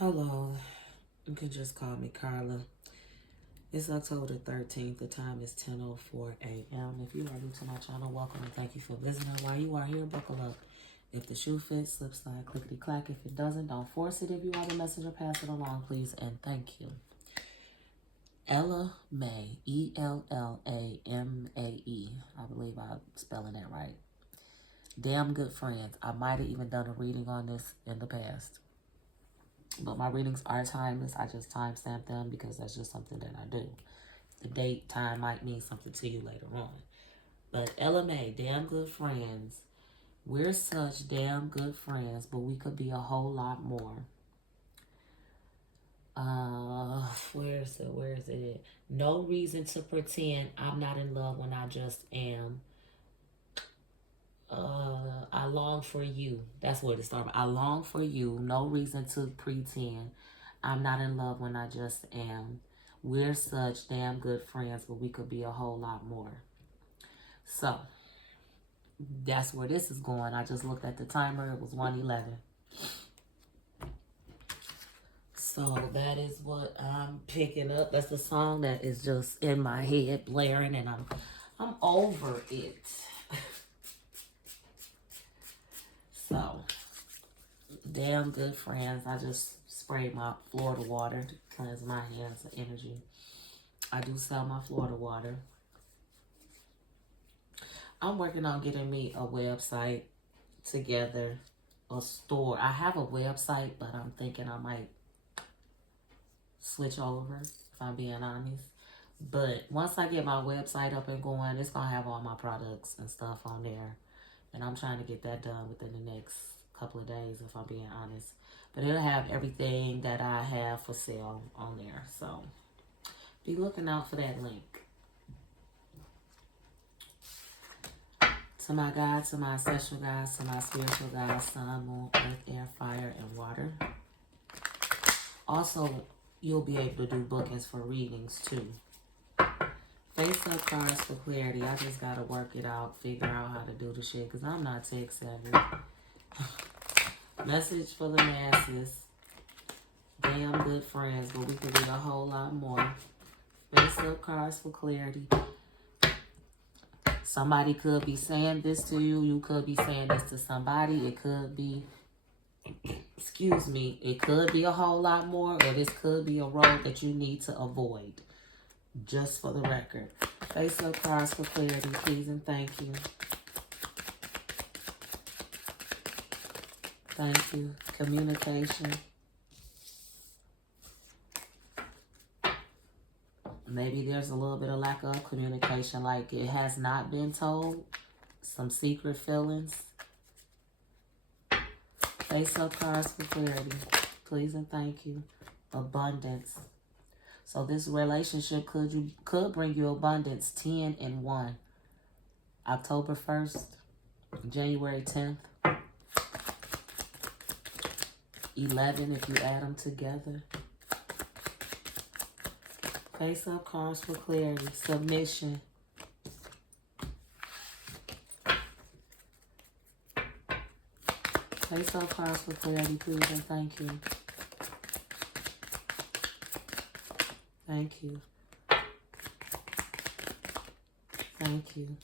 Hello, you can just call me Carla. It's October 13th. The time is 10:04 a.m. If you are new to my channel, welcome and thank you for visiting. While you are here, buckle up. If the shoe fits, slip slide, clickety clack. If it doesn't, don't force it. If you are the messenger, pass it along, please, and thank you. Ella May, Ellamae. I believe I'm spelling that right. Damn good friends. I might have even done a reading on this in the past. But my readings are timeless. I just timestamp them because that's just something that I do. The date, time might mean something to you later on. But LMA, damn good friends. We're such damn good friends, but we could be a whole lot more. Where is it? Where is it? No reason to pretend I'm not in love when I just am. I long for you. That's where it started. I long for you. No reason to pretend I'm not in love when I just am. We're such damn good friends, but we could be a whole lot more. So that's where this is going. I just looked at the timer. It was 1:11. So that is what I'm picking up. That's the song that is just in my head blaring, and I'm over it. So damn good friends. I just sprayed my Florida water to cleanse my hands of energy. I do sell my Florida water. I'm working on getting me a website together, a store. I have a website, but I'm thinking I might switch over, if I'm being honest. But once I get my website up and going, it's going to have all my products and stuff on there. And I'm trying to get that done within the next couple of days, if I'm being honest. But it'll have everything that I have for sale on there. So be looking out for that link. To my God, to my ancestral guides, to my spiritual guides, sun, moon, earth, air, fire, and water. Also, you'll be able to do bookings for readings too. Face up cards for clarity. I just gotta work it out, figure out how to do the shit, because I'm not tech savvy. Message for the masses. Damn good friends, but we could be a whole lot more. Face up cards for clarity. Somebody could be saying this to you. You could be saying this to somebody. It could be, excuse me, it could be a whole lot more, or this could be a road that you need to avoid. Just for the record. Face up cards for clarity, please and thank you. Thank you. Communication. Maybe there's a little bit of lack of communication, like it has not been told. Some secret feelings. Face up cards for clarity, please and thank you. Abundance. So this relationship could bring you abundance. 10 and 1. October 1st, January 10th. 11 if you add them together. Face up cards for clarity. Submission. Face up cards for clarity, please and thank you. Thank you. Thank you.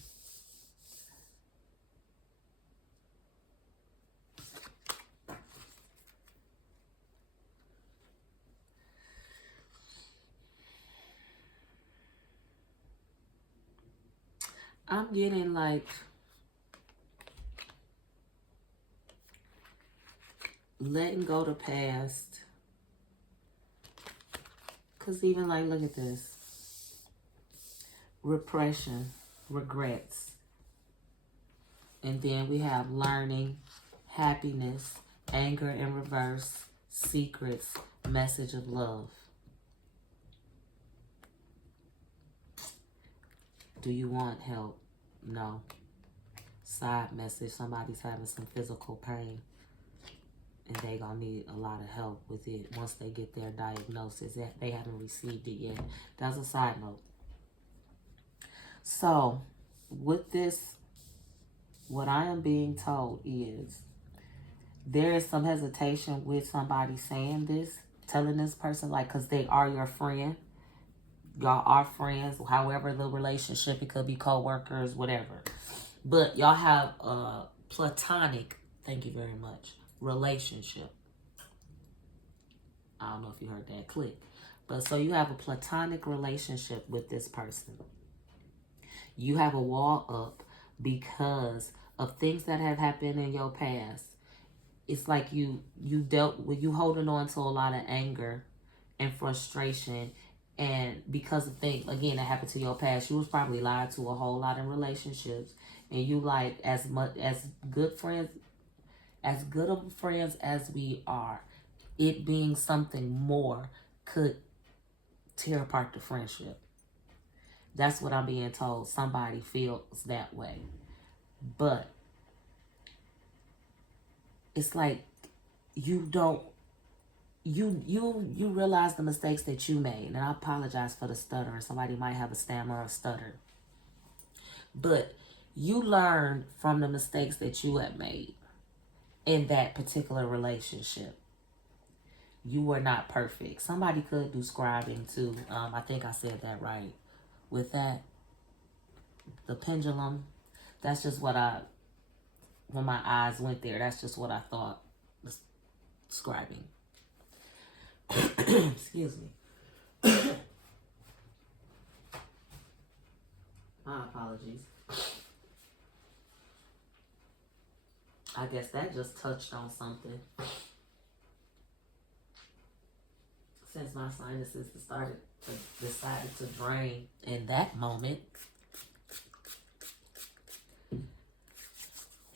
I'm getting like letting go the past. Because even like, look at this. Repression, regrets. And then we have learning, happiness, anger in reverse, secrets, message of love. Do you want help? No. Side message, somebody's having some physical pain. And they gonna need a lot of help with it once they get their diagnosis. They haven't received it yet. That's a side note. So, with this, what I am being told is there is some hesitation with somebody saying this, telling this person, like, because they are your friend. Y'all are friends, however the relationship, it could be co-workers, whatever. But y'all have a platonic, thank you very much, relationship. I don't know if you heard that click. But so you have a platonic relationship with this person. You have a wall up because of things that have happened in your past. It's like you dealt with, you holding on to a lot of anger and frustration, and because of things again that happened to your past, you was probably lied to a whole lot in relationships, and you like, as much as good friends, as good of friends as we are, it being something more could tear apart the friendship. That's what I'm being told. Somebody feels that way. But it's like you don't, you realize the mistakes that you made. And I apologize for the stutter. Somebody might have a stammer or stutter. But you learn from the mistakes that you have made in that particular relationship. You were not perfect. Somebody could do scribing too. I think I said that right. With that, the pendulum, that's just what when my eyes went there, that's just what I thought was scribing. Excuse me. My apologies. I guess that just touched on something. Since my sinuses decided to drain in that moment.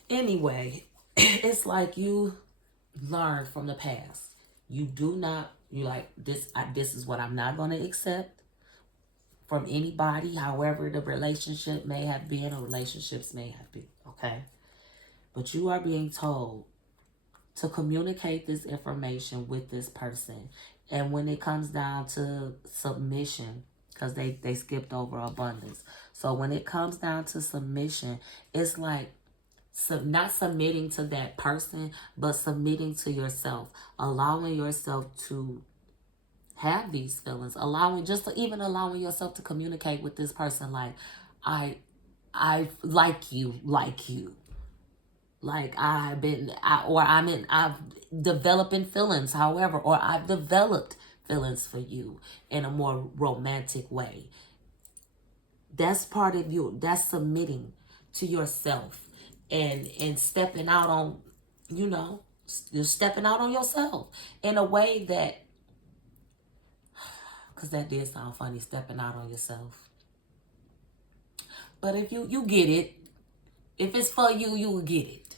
Anyway, it's like you learn from the past. You do not, you like, this is what I'm not going to accept from anybody, however the relationship may have been or relationships may have been, okay? But you are being told to communicate this information with this person. And when it comes down to submission, because they skipped over abundance. So when it comes down to submission, it's like not submitting to that person, but submitting to yourself, allowing yourself to have these feelings, allowing yourself to communicate with this person, like, I like you, like I'm developing feelings, however, or I've developed feelings for you in a more romantic way. That's part of you. That's submitting to yourself and stepping out on, you're stepping out on yourself in a way that, because that did sound funny, stepping out on yourself. But if you get it, if it's for you, you will get it.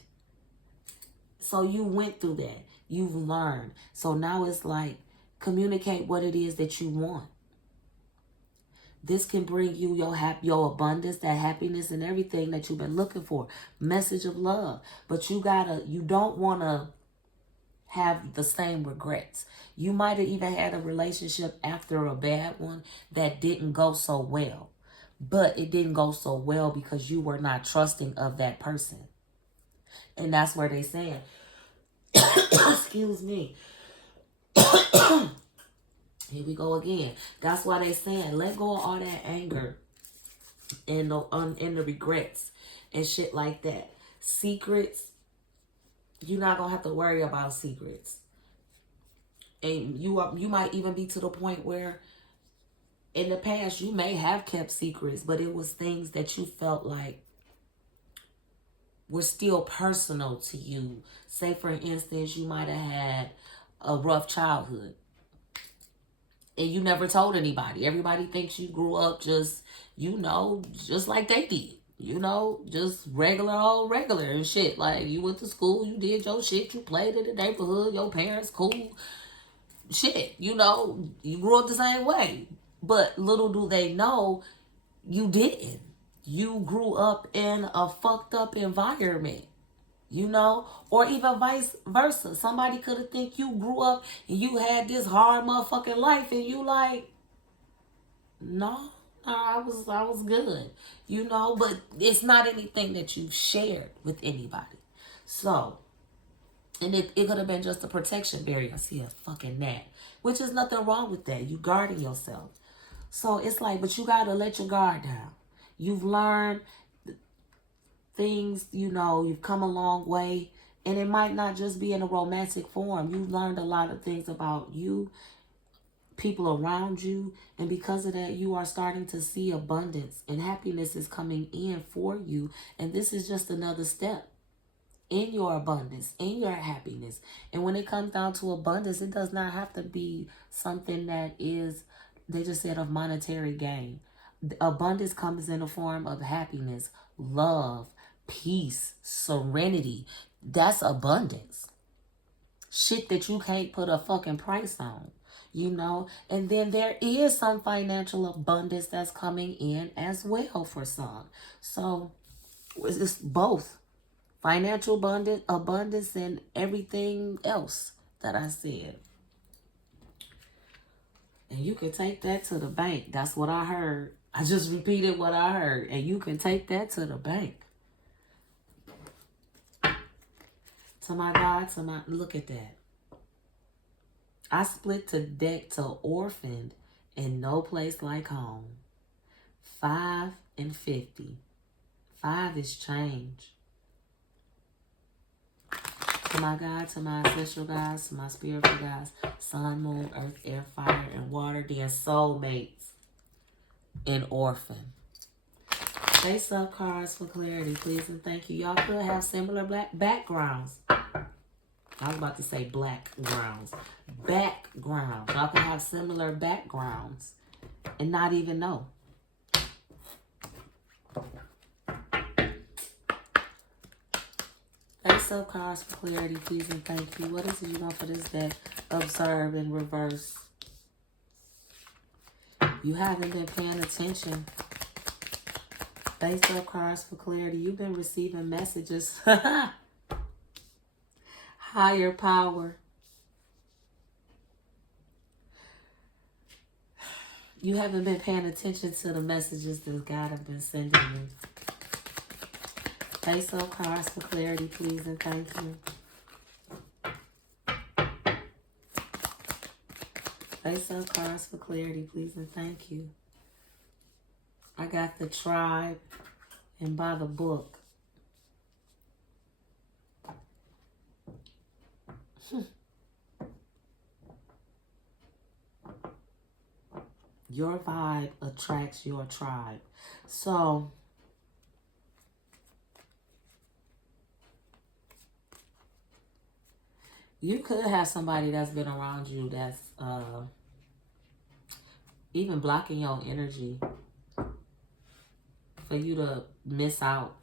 So you went through that. You've learned. So now it's like, communicate what it is that you want. This can bring you your abundance, that happiness, and everything that you've been looking for. Message of love. But you don't want to have the same regrets. You might have even had a relationship after a bad one that didn't go so well. But it didn't go so well because you were not trusting of that person. And that's where they saying, excuse me. Here we go again. That's why they saying, let go of all that anger and the regrets and shit like that. Secrets, you're not gonna have to worry about secrets. And you might even be to the point where in the past you may have kept secrets, but it was things that you felt like were still personal to you. Say for instance, you might have had a rough childhood and you never told anybody. Everybody thinks you grew up just like they did. Just regular and shit. Like, you went to school, you did your shit, you played in the neighborhood, your parents cool. Shit, you grew up the same way. But little do they know, you didn't. You grew up in a fucked up environment. Or even vice versa. Somebody could have think you grew up and you had this hard motherfucking life and you like, no, I was good. But it's not anything that you've shared with anybody. So And it could have been just a protection barrier. I see a fucking gnat, which is nothing wrong with that. You guarding yourself. So it's like, but you got to let your guard down. You've learned things, you know, you've come a long way. And it might not just be in a romantic form. You've learned a lot of things about you, people around you. And because of that, you are starting to see abundance. And happiness is coming in for you. And this is just another step in your abundance, in your happiness. And when it comes down to abundance, it does not have to be something that is, they just said, of monetary gain. Abundance comes in the form of happiness, love, peace, serenity. That's abundance. Shit that you can't put a fucking price on, you know. And then there is some financial abundance that's coming in as well for some. So it's both. Financial abundance and everything else that I said. And you can take that to the bank. That's what I heard. I just repeated what I heard. And you can take that to the bank. To my God, look at that. I split the deck to orphaned and no place like home. 5 and 50. 5 is change. To my God, to my ancestral guides, to my spiritual guides, sun, moon, earth, air, fire, and water, then soulmates and orphan. Face up cards for clarity, please and thank you. Y'all could have similar black backgrounds. I was about to say black grounds. Backgrounds. Y'all can have similar backgrounds and not even know. Face up cards for clarity, please and thank you. What is it you want for this deck? Observe in reverse. You haven't been paying attention. Face up cards for clarity. You've been receiving messages. Higher power. You haven't been paying attention to the messages that God has been sending you. Face up cards for clarity, please and thank you. Face up cards for clarity, please and thank you. I got the tribe and by the book. Your vibe attracts your tribe. So you could have somebody that's been around you that's even blocking your energy for you to miss out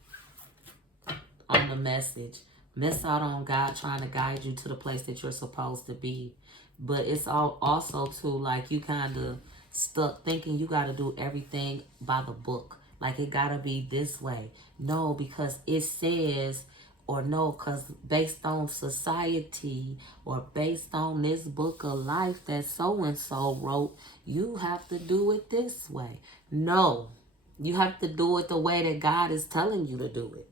on the message. Miss out on God trying to guide you to the place that you're supposed to be. But it's all also too like you kind of stuck thinking you got to do everything by the book. Like it got to be this way. No, because it says, or no, because based on society or based on this book of life that so-and-so wrote, you have to do it this way. No, you have to do it the way that God is telling you to do it.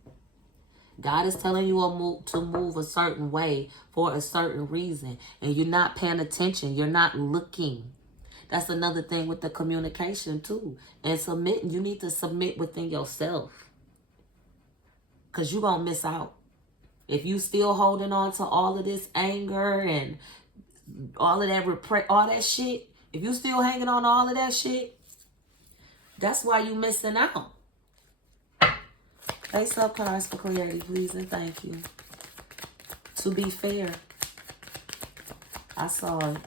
God is telling you to move a certain way for a certain reason. And you're not paying attention. You're not looking. That's another thing with the communication too. And submitting. You need to submit within yourself. Because you're going to miss out. If you still holding on to all of this anger and all of that all that shit. If you still hanging on to all of that shit. That's why you missing out. Face up cards for clarity, please, and thank you. To be fair, I saw it.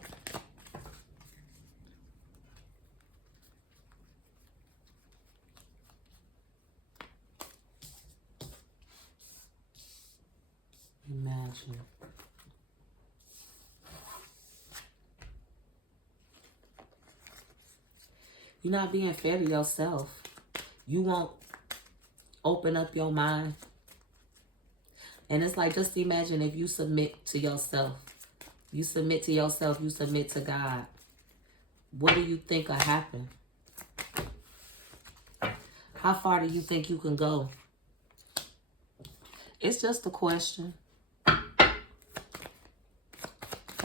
Imagine. You're not being fair to yourself. You won't open up your mind. And it's like, just imagine if you submit to yourself. You submit to yourself. You submit to God. What do you think will happen? How far do you think you can go? It's just a question.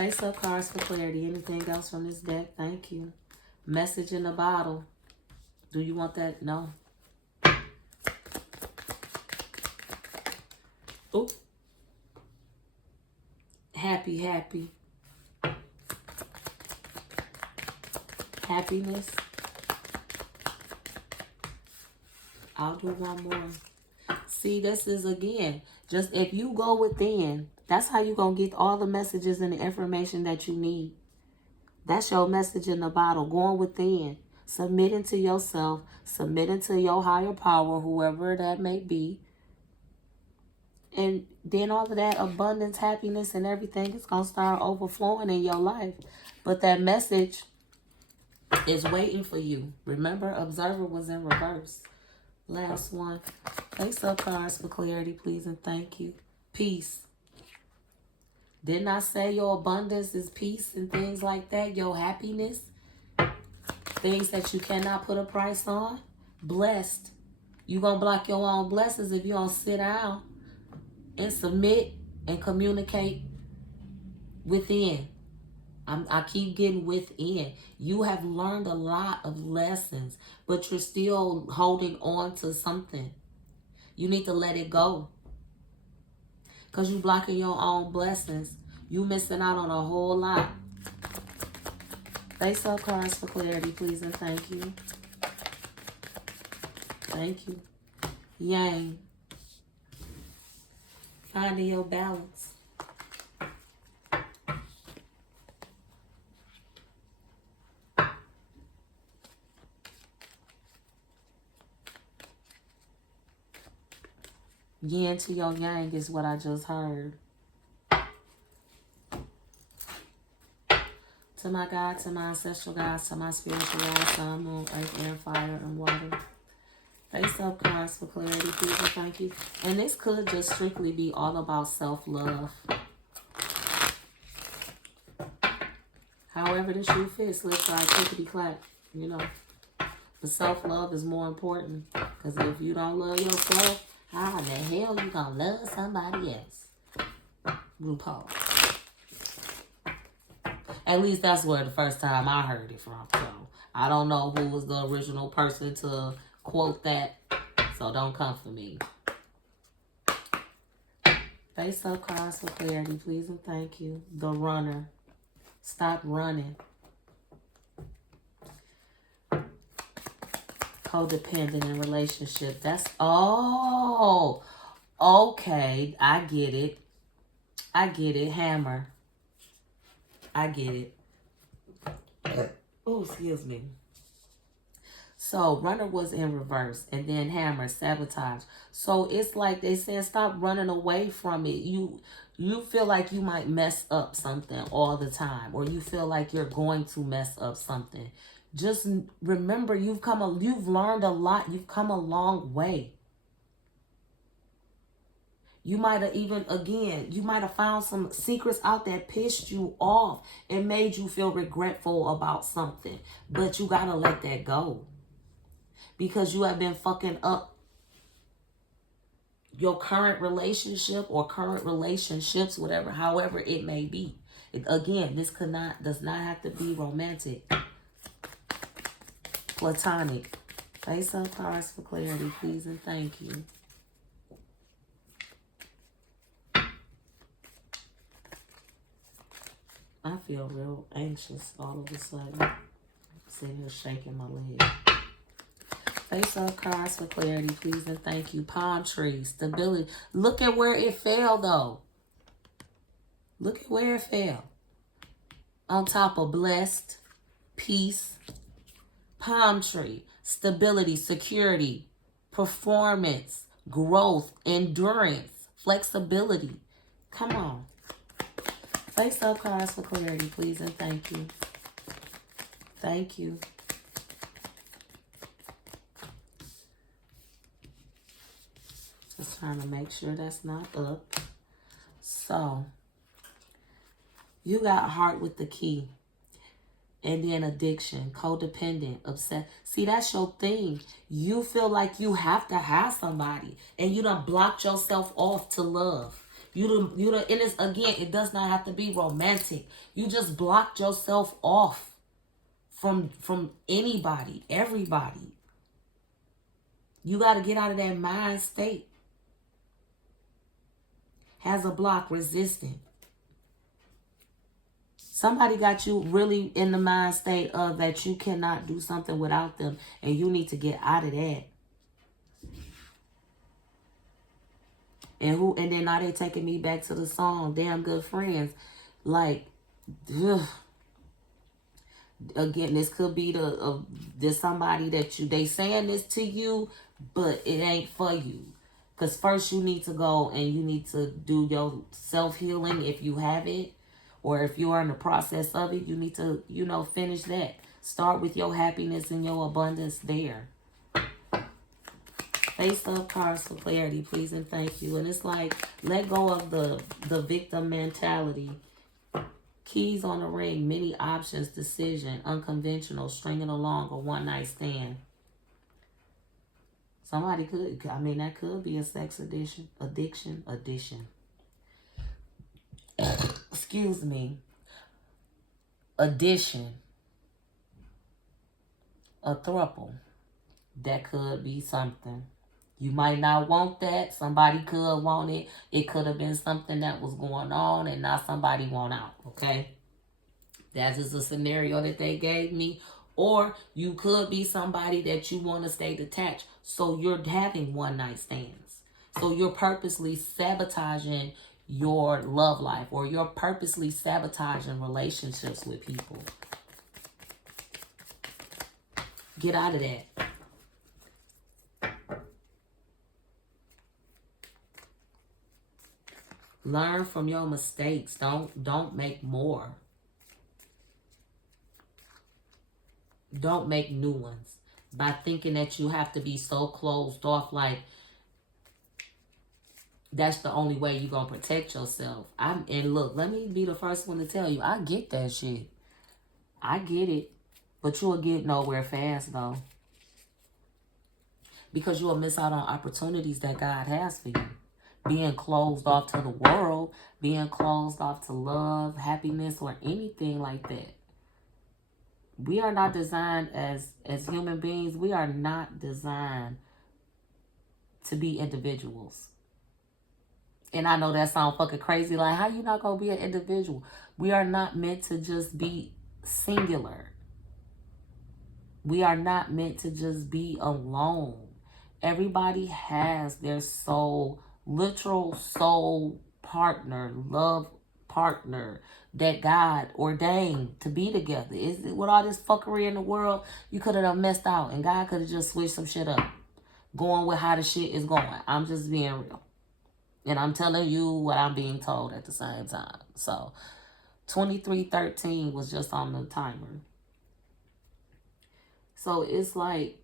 Face-up cards for clarity. Anything else from this deck? Thank you. Message in the bottle. Do you want that? No. Ooh. Happy, happy. Happiness. I'll do one more. See, this is, again, just if you go within, that's how you're going to get all the messages and the information that you need. That's your message in the bottle, going within, submitting to yourself, submitting to your higher power, whoever that may be. And then all of that abundance, happiness, and everything is going to start overflowing in your life. But that message is waiting for you. Remember, observer was in reverse. Last one. Face-up cards for clarity, please, and thank you. Peace. Didn't I say your abundance is peace and things like that? Your happiness? Things that you cannot put a price on? Blessed. You're going to block your own blessings if you don't sit down and submit and communicate within. I keep getting within. You have learned a lot of lessons, but you're still holding on to something. You need to let it go. Because you're blocking your own blessings. You missing out on a whole lot. Face-up cards for clarity, please, and thank you. Thank you. Yang. Finding your balance. Yin to your yang is what I just heard. To my God, to my ancestral gods, to my spiritual guides, sun, moon, earth, air, fire, and water. Face-up cards for clarity, please, and thank you. And this could just strictly be all about self-love. However the shoe fits, let's try clickety-clack, you know. But self-love is more important. Because if you don't love yourself, how in the hell you gonna love somebody else? RuPaul. At least that's where the first time I heard it from. So I don't know who was the original person to quote that. So don't come for me. Face-up cards for clarity, please, and thank you. The runner. Stop running. Codependent in relationship. That's, oh, okay. I get it. I get it. Hammer. I get it. Oh, excuse me. So, runner was in reverse. And then hammer, sabotage. So, it's like they said, stop running away from it. You feel like you might mess up something all the time. Or you feel like you're going to mess up something. Just remember, you've learned a lot. You've come a long way. You might have even, again, you might have found some secrets out that pissed you off and made you feel regretful about something. But you got to let that go. Because you have been fucking up your current relationship or current relationships, whatever, however it may be. Again, this does not have to be romantic. Platonic. Face-up cards for clarity, please, and thank you. I feel real anxious all of a sudden. I'm sitting here shaking my leg. Face-up cards for clarity, please, and thank you. Palm tree, stability. Look at where it fell, though. Look at where it fell. On top of blessed, peace, palm tree, stability, security, performance, growth, endurance, flexibility. Come on. Face-up cards for clarity, please, and thank you. Thank you. Just trying to make sure that's not up. So, you got heart with the key. And then addiction, codependent, upset. See, that's your thing. You feel like you have to have somebody. And you done blocked yourself off to love. And it's, again, it does not have to be romantic. You just blocked yourself off from anybody, everybody. You got to get out of that mind state. Has a block, resistant. Somebody got you really in the mind state of that you cannot do something without them, and you need to get out of that. And then now they taking me back to the song, Damn Good Friends. Like, ugh. Again, this could be there's somebody that they saying this to you, but it ain't for you. Because first you need to go and you need to do your self-healing if you have it. Or if you are in the process of it, you need to, finish that. Start with your happiness and your abundance there. Face up cards for clarity, please and thank you. And it's like, let go of the victim mentality. Keys on the ring, many options, decision, unconventional, stringing along, a one-night stand. Somebody could, that could be a sex addiction. Excuse me. Addition. A throuple. That could be something. You might not want that. Somebody could want it. It could have been something that was going on and now somebody want out. Okay? That is a scenario that they gave me. Or you could be somebody that you want to stay detached. So you're having one-night stands. So you're purposely sabotaging your love life, or you're purposely sabotaging relationships with people. Get out of that. Learn from your mistakes. Don't make more. Don't make new ones by thinking that you have to be so closed off, like that's the only way you're going to protect yourself. And look, let me be the first one to tell you, I get that shit. I get it. But you'll get nowhere fast, though. Because you'll miss out on opportunities that God has for you. Being closed off to the world, being closed off to love, happiness, or anything like that. We are not designed as human beings. We are not designed to be individuals. And I know that sounds fucking crazy. Like, how you not going to be an individual? We are not meant to just be singular. We are not meant to just be alone. Everybody has their literal soul partner, love partner that God ordained to be together. With all this fuckery in the world, you could have messed out and God could have just switched some shit up. Going with how the shit is going. I'm just being real. And I'm telling you what I'm being told at the same time. So, 2313 was just on the timer. So, it's like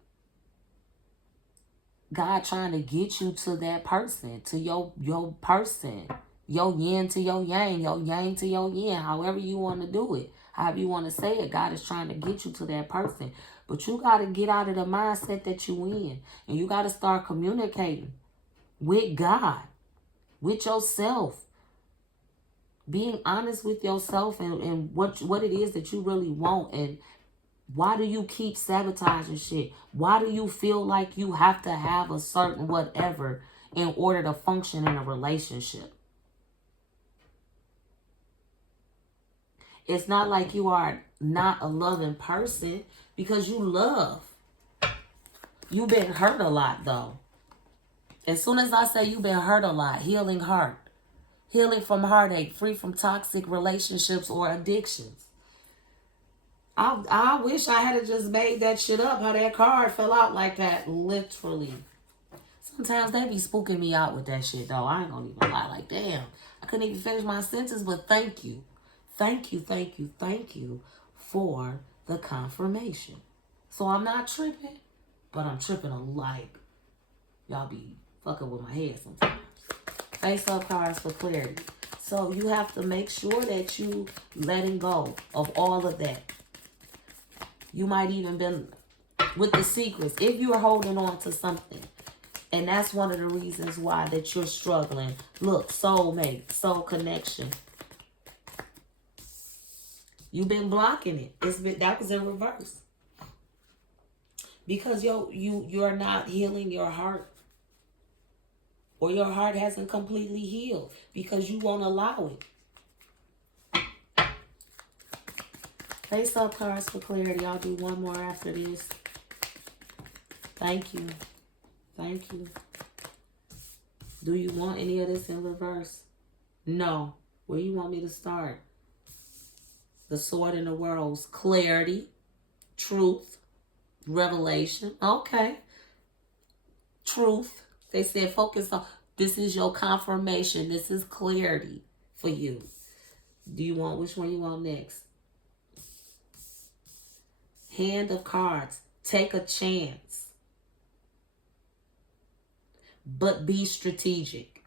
God trying to get you to that person, to your person. Your yin to your yang to your yin, however you want to do it. However you want to say it, God is trying to get you to that person. But you got to get out of the mindset that you in. And you got to start communicating with God. With yourself, being honest with yourself and what it is that you really want, and why do you keep sabotaging shit? Why do you feel like you have to have a certain whatever in order to function in a relationship? It's not like you are not a loving person, because you love. You've been hurt a lot, though. As soon as I say you've been hurt a lot, healing heart. Healing from heartache, free from toxic relationships or addictions. I wish I had just made that shit up, how that card fell out like that, literally. Sometimes they be spooking me out with that shit, though. I ain't gonna even lie, like, damn. I couldn't even finish my sentence, but thank you. Thank you, thank you, thank you for the confirmation. So I'm not tripping, but I'm tripping like y'all be fucking with my head sometimes. Face up cards for clarity. So you have to make sure that you letting go of all of that. You might even been with the secrets. If you're holding on to something And that's one of the reasons why that you're struggling. Look, soulmate, soul connection. You've been blocking it. That was in reverse. Because you're not healing your heart. Or your heart hasn't completely healed. Because you won't allow it. Face up cards for clarity. I'll do one more after this. Thank you. Thank you. Do you want any of this in reverse? No. Where you want me to start? The sword in the worlds. Clarity. Truth. Revelation. Okay. Truth. They said focus on. This is your confirmation. This is clarity for you. Do you want, which one you want next? Hand of cards. Take a chance. But be strategic.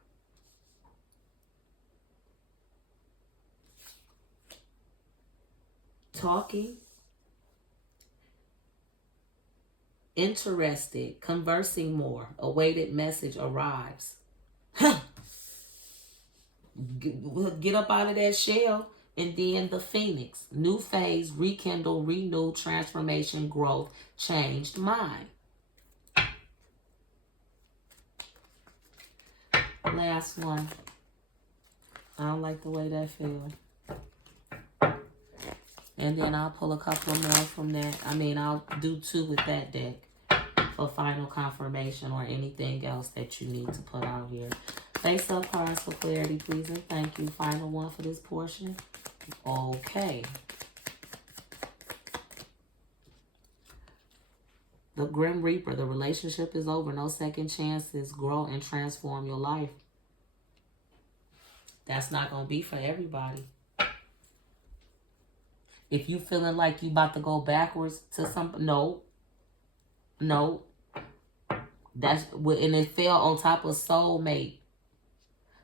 Talking. Interested. Conversing more. Awaited message arrives. Get up out of that shell. And then the Phoenix. New phase. Rekindle. Renew. Transformation. Growth. Changed mind. Last one. I don't like the way that feels. And then I'll pull a couple more from that. I mean, I'll do 2 with that deck for final confirmation or anything else that you need to put out here. Face up cards for clarity, please, and thank you. Final one for this portion. Okay. The Grim Reaper. The relationship is over. No second chances. Grow and transform your life. That's not going to be for everybody. If you feeling like you about to go backwards to something, no. And it fell on top of soulmate.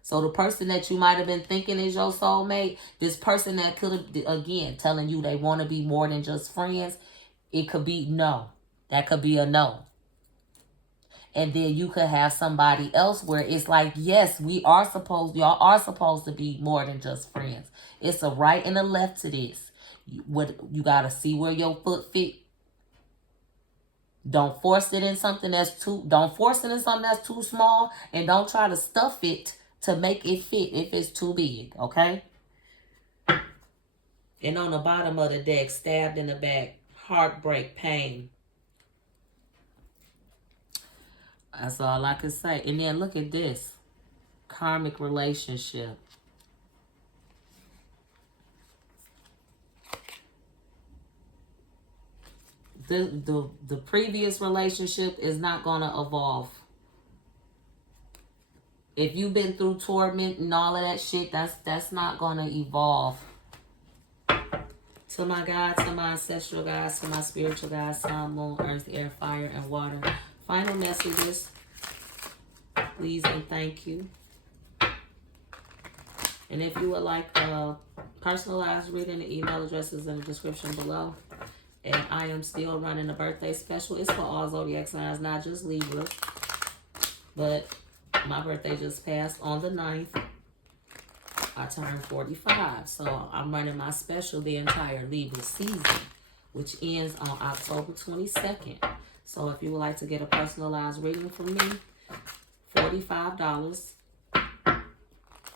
So the person that you might have been thinking is your soulmate, this person that could have, again, telling you they want to be more than just friends, it could be no. That could be a no. And then you could have somebody else where it's like, yes, y'all are supposed to be more than just friends. It's a right and a left to this. You got to see where your foot fit. Don't force it in something that's too small, and don't try to stuff it to make it fit if it's too big, okay? And on the bottom of the deck, stabbed in the back, heartbreak, pain. That's all I can say. And then look at this. Karmic relationship. The previous relationship is not going to evolve. If you've been through torment and all of that shit, that's not going to evolve. To my God, to my ancestral guides, to my spiritual guides, sun, moon, earth, air, fire, and water. Final messages, please and thank you. And if you would like a personalized reading, the email address is in the description below. And I am still running a birthday special. It's for all zodiac signs, not just Libra. But my birthday just passed on the 9th. I turned 45. So I'm running my special the entire Libra season, which ends on October 22nd. So if you would like to get a personalized reading from me, $45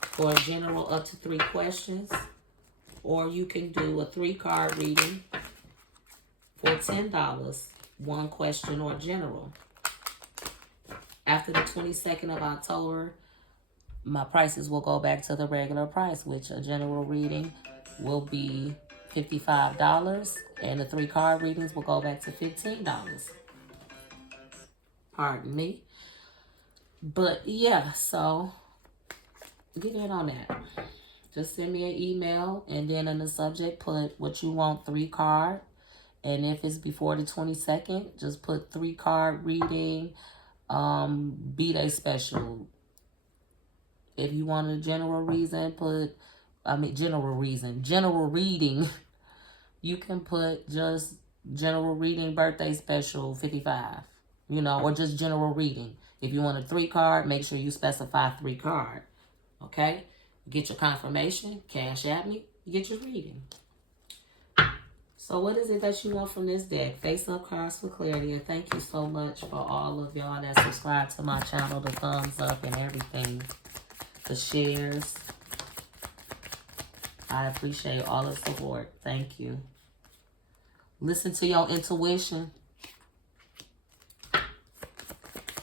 for a general up to 3 questions. Or you can do a 3-card reading for $10, 1 question or general. After the 22nd of October, my prices will go back to the regular price, which a general reading will be $55, and the 3-card readings will go back to $15. Pardon me. But yeah, so get in on that. Just send me an email, and then in the subject put what you want, 3-card. And if it's before the 22nd, just put 3-card reading, B-Day special. If you want a general reason, general reading, you can put just general reading birthday special 55, or just general reading. If you want a 3 card, make sure you specify 3 card. Okay? Get your confirmation, cash at me, you get your reading. So what is it that you want from this deck? Face up cards for clarity. And thank you so much for all of y'all that subscribe to my channel, the thumbs up and everything, the shares. I appreciate all the support. Thank you. Listen to your intuition.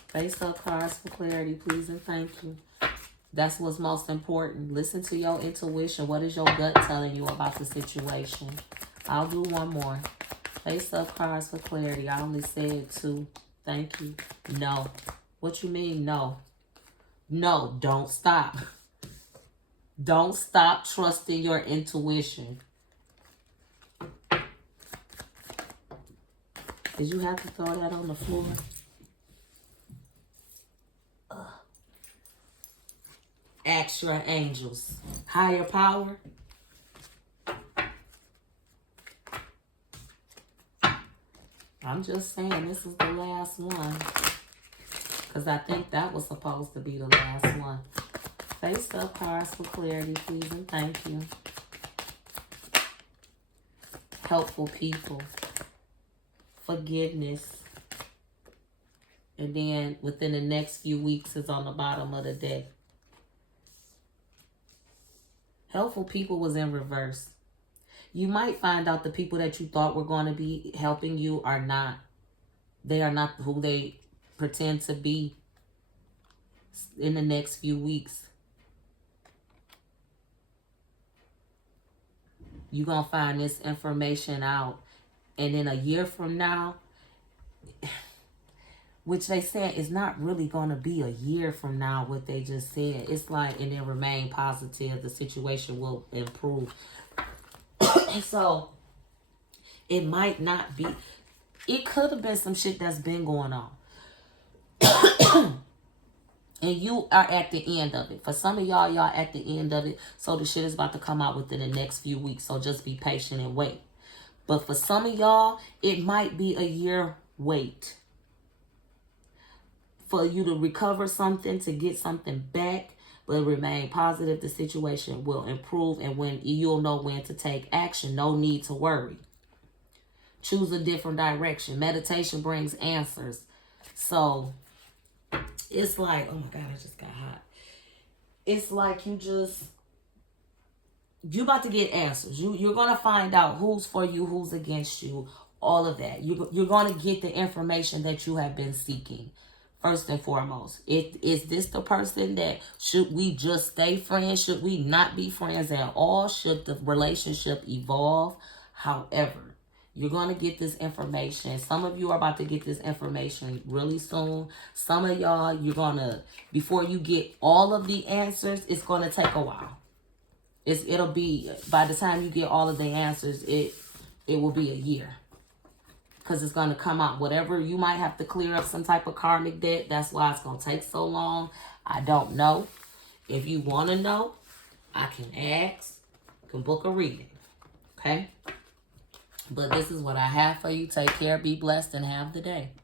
Face up cards for clarity, please and thank you. That's what's most important. Listen to your intuition. What is your gut telling you about the situation? I'll do one more. Face up cards for clarity. I only said 2. Thank you. No. What you mean, no? No, don't stop. Don't stop trusting your intuition. Did you have to throw that on the floor? Ask your angels. Higher power. I'm just saying this is the last one. Because I think that was supposed to be the last one. Face up cards for clarity, please and thank you. Helpful people. Forgiveness. And then within the next few weeks is on the bottom of the deck. Helpful people was in reverse. You might find out the people that you thought were going to be helping you are not. They are not who they pretend to be in the next few weeks. You're going to find this information out. And in a year from now, which they said is not really going to be a year from now, what they just said. It's like, and then remain positive, the situation will improve. So, it might not be, it could have been some shit that's been going on. And you are at the end of it. For some of y'all, y'all at the end of it. So, the shit is about to come out within the next few weeks. So, just be patient and wait. But for some of y'all, it might be a year wait. For you to recover something, to get something back, but remain positive, the situation will improve, and when you'll know when to take action. No need to worry. Choose a different direction. Meditation brings answers. So it's like, oh my God, I just got hot. It's like you about to get answers. You're going to find out who's for you, who's against you, all of that. You're going to get the information that you have been seeking. First and foremost, is this the person that should we just stay friends? Should we not be friends at all? Should the relationship evolve? However, you're going to get this information. Some of you are about to get this information really soon. Some of y'all, you're going to, before you get all of the answers, it's going to take a while. It'll be, by the time you get all of the answers, it will be a year. Because it's going to come out. Whatever, you might have to clear up some type of karmic debt. That's why it's going to take so long. I don't know. If you want to know, I can ask. Can book a reading. Okay? But this is what I have for you. Take care, be blessed, and have the day.